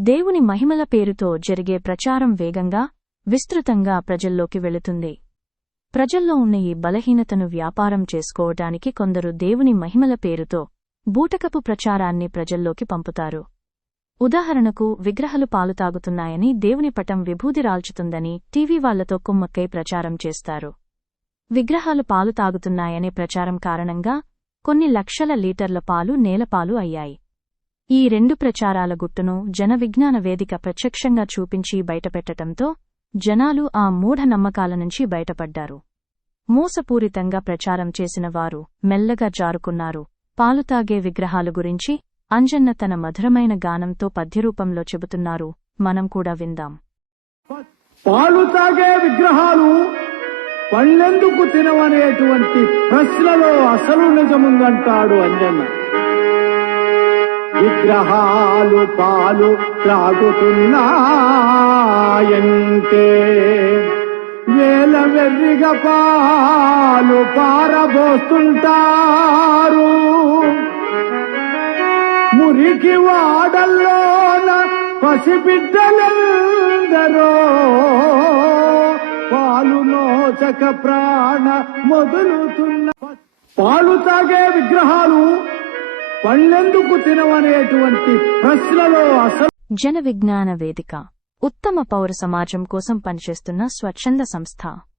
దేవుని మహిమల పేరుతో జరిగే ప్రచారం వేగంగా, విస్తృతంగా ప్రజల్లోకి వెళుతుంది. ప్రజల్లో ఉన్న ఈ బలహీనతను వ్యాపారం చేసుకోవటానికి కొందరు దేవుని మహిమల పేరుతో బూటకపు ప్రచారాన్ని ప్రజల్లోకి పంపుతారు. ఉదాహరణకు, విగ్రహాలు పాలు తాగుతున్నాయని, దేవుని పటం విభూది రాల్చుతుందని టీవీ వాళ్లతో కుమ్మక్కై ప్రచారం చేస్తారు. విగ్రహాలు పాలు తాగుతున్నాయనే ప్రచారం కారణంగా కొన్ని లక్షల లీటర్ల పాలు నేలపాలు అయ్యాయి. ఈ రెండు ప్రచారాల గుట్టును జన విజ్ఞాన వేదిక ప్రత్యక్షంగా చూపించి బయటపెట్టటంతో జనాలు ఆ మూఢ నమ్మకాల నుంచి బయటపడ్డారు. మోసపూరితంగా ప్రచారం చేసిన వారు మెల్లగా జారుకున్నారు. పాలుతాగే విగ్రహాల గురించి అంజన్న తన మధురమైన గానంతో పద్యరూపంలో చెబుతున్నారు. మనం కూడా విందాం. పాలు తాగే విగ్రహాలు పళ్ళెందుకు తినవనేటువంటి ప్రశ్నలో అసలు నిజముందంటాడు అంజన్న. విగ్రహాలు పాలు త్రాగుతున్నాయంటే వేల వెర్రిగా పాలు పారబోస్తుంటారు. మురికి వాడల్లోన పసిబిడ్డలందరో పాలు నోచక ప్రాణ మొదలుతున్న. పాలు తాగే విగ్రహాలు పళ్ళెందుకు తినవనేటువంటి ప్రశ్నలో అసలు. జన విజ్ఞాన వేదిక ఉత్తమ పౌర సమాజం కోసం పనిచేస్తున్న స్వచ్ఛంద సంస్థ.